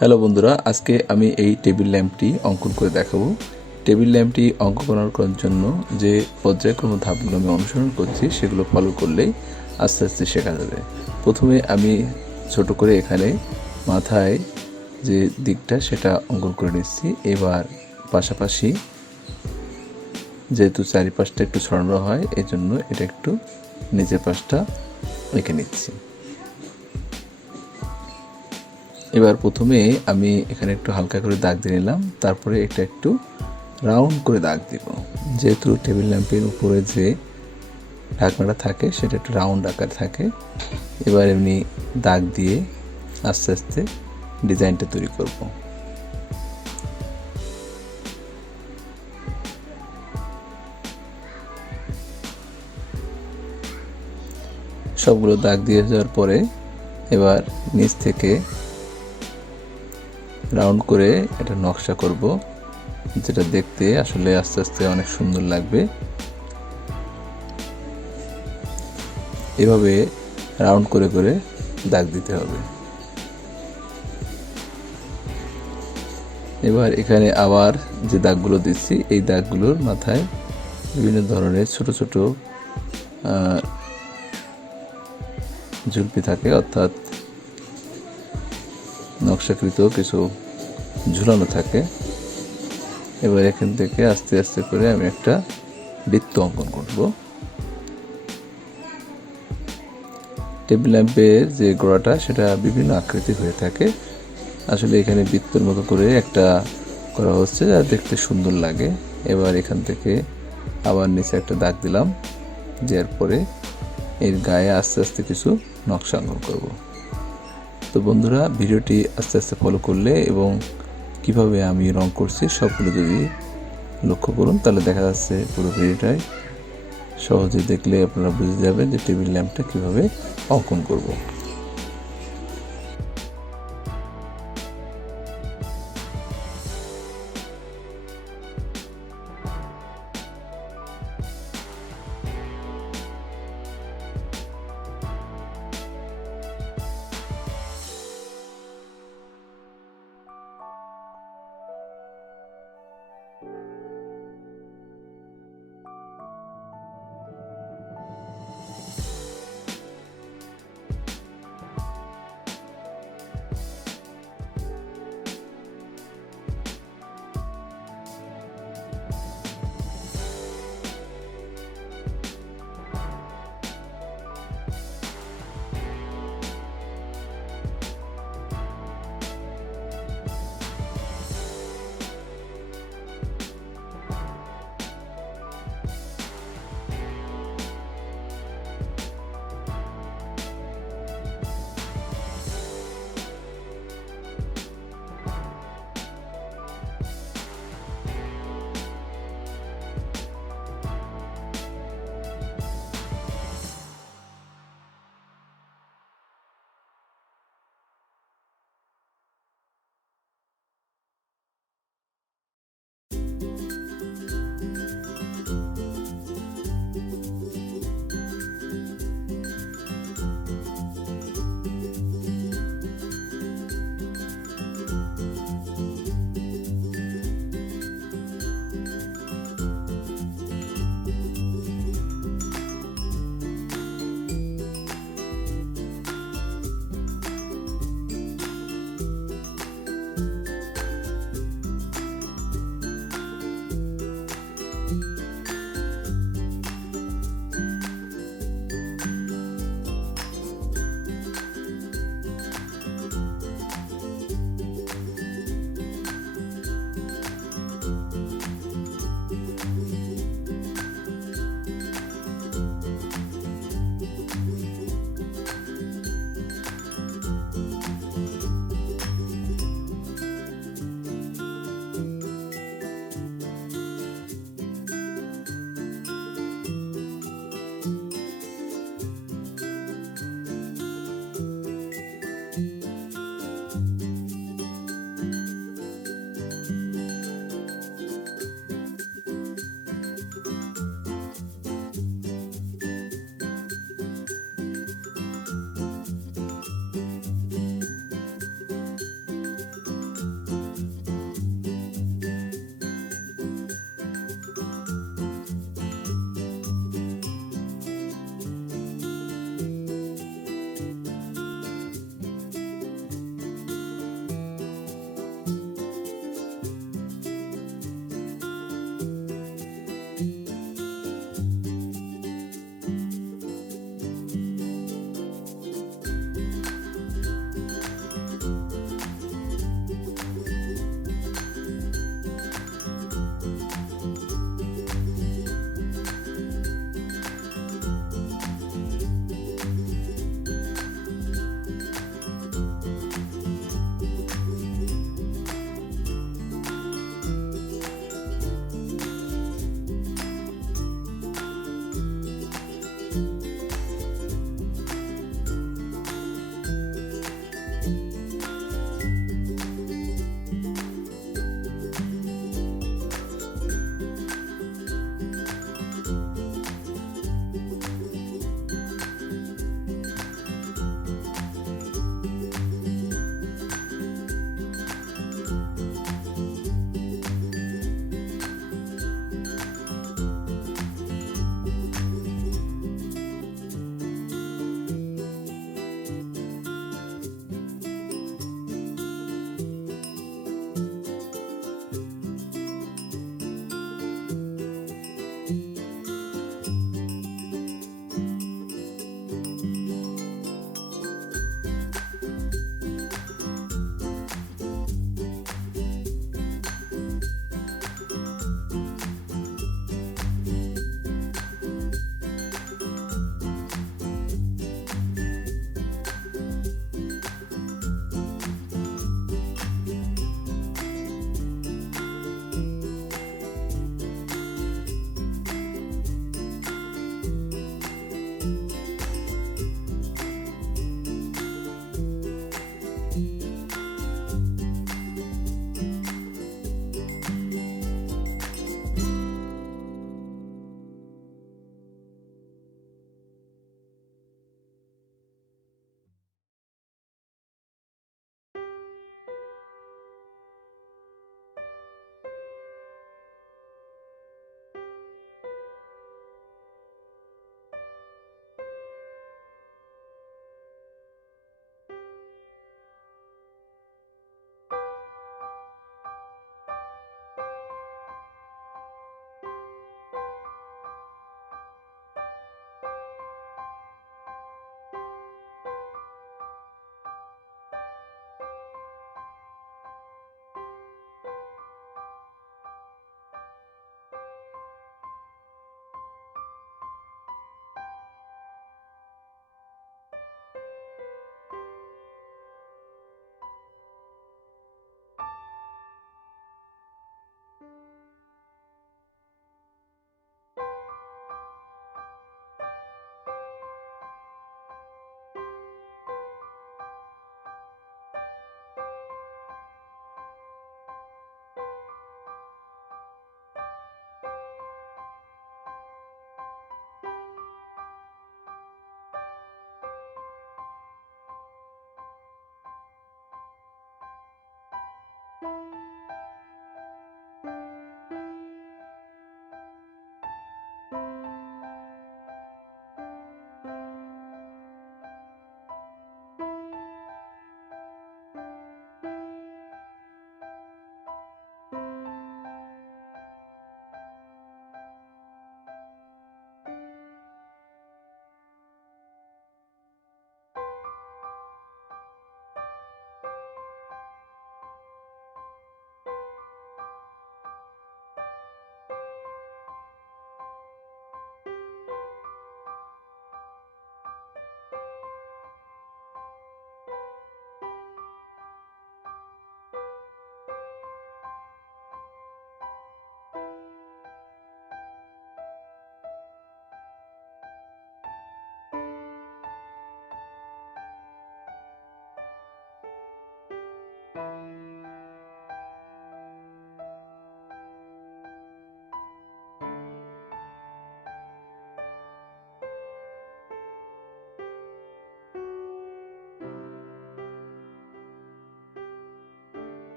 হ্যালো বন্ধুরা, আজকে আমি এই টেবিল ল্যাম্পটি অঙ্কন করে দেখাবো। টেবিল ল্যাম্পটি অঙ্কন করার জন্য যে পর্যায়ক্রম ধাপগুলো আমি অনুসরণ করছি সেগুলো ফলো করলেই আস্তে আস্তে শেখা যাবে। প্রথমে আমি ছোট করে এখানে মাথায় যে দিকটা সেটা অঙ্কন করে নিচ্ছি। এবার পাশাপাশি যেহেতু চারিপাশটা একটু ছড়ানো হয় এই জন্য এটা একটু নিচের পাশটা এঁকে নিচ্ছি। এবার প্রথমে আমি এখানে একটু হালকা করে দাগ দিয়ে নিলাম, তারপরে এটা একটু রাউন্ড করে দাগ দিব। যেহেতু টেবিল ল্যাম্পের উপরে যে ঢাকনাটা থাকে সেটা একটু রাউন্ড আকার থাকে। এবার এমনি দাগ দিয়ে আস্তে আস্তে ডিজাইনটা তৈরি করব। সবগুলো দাগ দিয়ে যাওয়ার পরে এবার নিচ থেকে রাউন্ড করে এটা নকশা করব, যেটা দেখতে আসলে আস্তে আস্তে অনেক সুন্দর লাগবে। এভাবে রাউন্ড করে করে দাগ দিতে হবে। এবার এখানে আবার যে দাগগুলো দিচ্ছি এই দাগগুলোর মাথায় বিভিন্ন ধরনের ছোট ছোট ঝুলপি থাকে, অর্থাৎ নকশাকৃত কিছু ঝুলানো থাকে। এবার এখান থেকে আস্তে আস্তে করে আমি একটা বৃত্ত অঙ্কন করব। টেবিল ল্যাম্পের যে গোড়াটা সেটা বিভিন্ন আকৃতি হয়ে থাকে, আসলে এখানে বৃত্তের মতো করে একটা করা হচ্ছে যা দেখতে সুন্দর লাগে। এবার এখান থেকে আবার নিচে একটা দাগ দিলাম, দেওয়ার পরে এর গায়ে আস্তে আস্তে কিছু নকশা অঙ্কন করব। তো বন্ধুরা, ভিডিওটি আস্তে আস্তে ফলো করলে এবং কিভাবে আমি রং করছি সবগুলো যদি লক্ষ্য করুন তাহলে দেখা যাচ্ছে পুরো ভিডিওটাই সহজে দেখলে আপনারা বুঝে যাবেন যে টেবিল ল্যাম্পটা কীভাবে অঙ্কন করব।